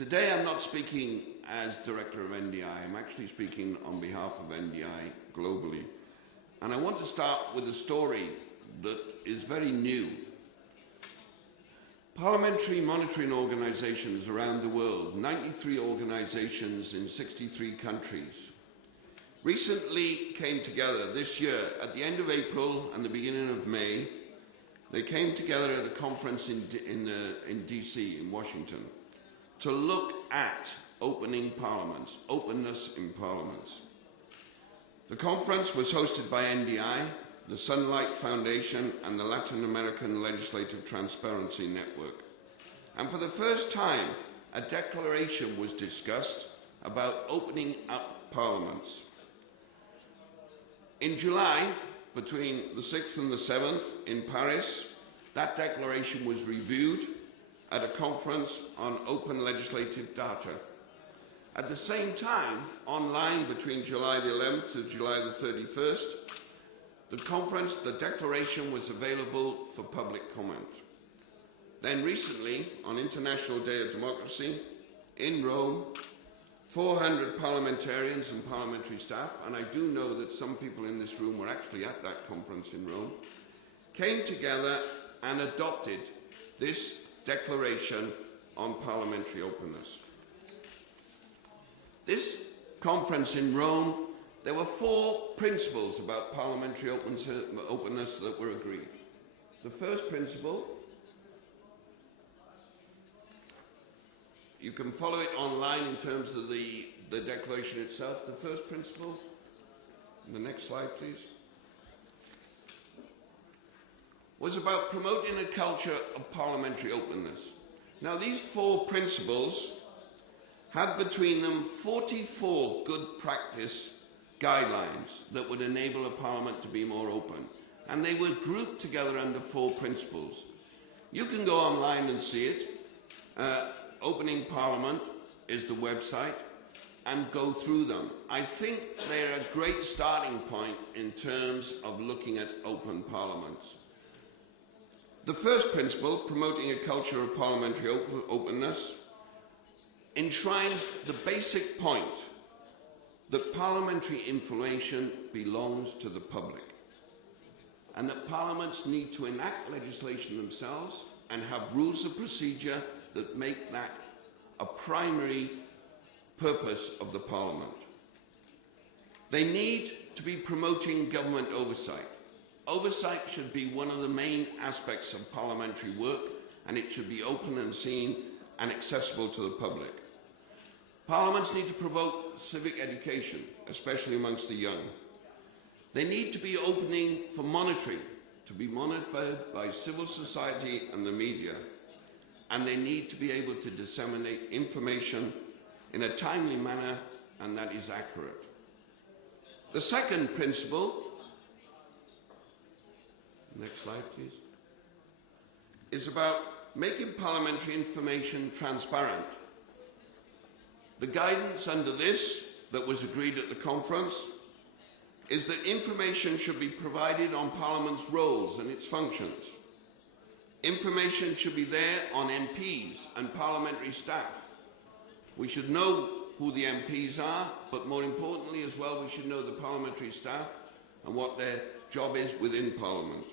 Today I'm not speaking as Director of NDI, I'm actually speaking on behalf of NDI globally. And I want to start with a story that is very new. Parliamentary monitoring organizations around the world, 93 organizations in 63 countries, recently came together this year at the end of April and the beginning of May. They came together at a conference in DC, in Washington, to look at opening parliaments, openness in parliaments. The conference was hosted by NDI, the Sunlight Foundation, and the Latin American Legislative Transparency Network. And for the first time, a declaration was discussed about opening up parliaments. In July, between the 6th and the 7th in Paris, that declaration was reviewed at a conference on open legislative data. At the same time, online between July the 11th to July the 31st, the declaration was available for public comment. Then recently, on International Day of Democracy, in Rome, 400 parliamentarians and parliamentary staff, and I do know that some people in this room were actually at that conference in Rome, came together and adopted this declaration on parliamentary openness. This conference in Rome, there were 4 principles about parliamentary openness that were agreed. The first principle, you can follow it online in terms of the declaration itself. The first principle, the next slide please, was about promoting a culture of parliamentary openness. Now these 4 principles had between them 44 good practice guidelines that would enable a parliament to be more open. And they were grouped together under 4 principles. You can go online and see it. Opening Parliament is the website, and go through them. I think they're a great starting point in terms of looking at open parliaments. The first principle, promoting a culture of parliamentary openness, enshrines the basic point that parliamentary information belongs to the public, and that parliaments need to enact legislation themselves and have rules of procedure that make that a primary purpose of the Parliament. They need to be promoting government oversight. Oversight should be one of the main aspects of parliamentary work, and it should be open and seen and accessible to the public. Parliaments need to promote civic education, especially amongst the young. They need to be opening for monitoring, to be monitored by civil society and the media. And they need to be able to disseminate information in a timely manner and that is accurate. The second principle, next slide please, is about making parliamentary information transparent. The guidance under this that was agreed at the conference is that information should be provided on Parliament's roles and its functions. Information should be there on MPs and parliamentary staff. We should know who the MPs are, but more importantly as well, we should know the parliamentary staff and what their job is within Parliament.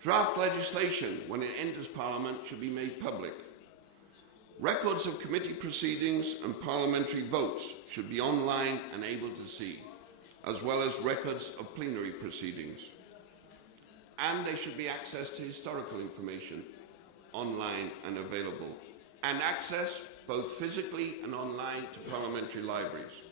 Draft legislation, when it enters Parliament, should be made public. Records of committee proceedings and parliamentary votes should be online and able to see, as well as records of plenary proceedings. And there should be access to historical information online and available, and access both physically and online to parliamentary libraries.